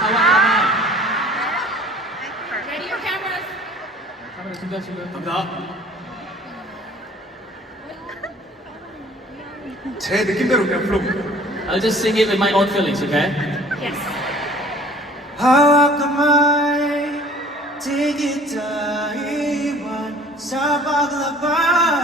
Hawak Kamay. Ready your cameras. 카메라 준비하시고요. 갑니다. 제 느낌대로 그냥 불러볼게요. I'll just sing it with my own feelings, okay? Yes. Hawak kamay, tigit tayo sa paglabas.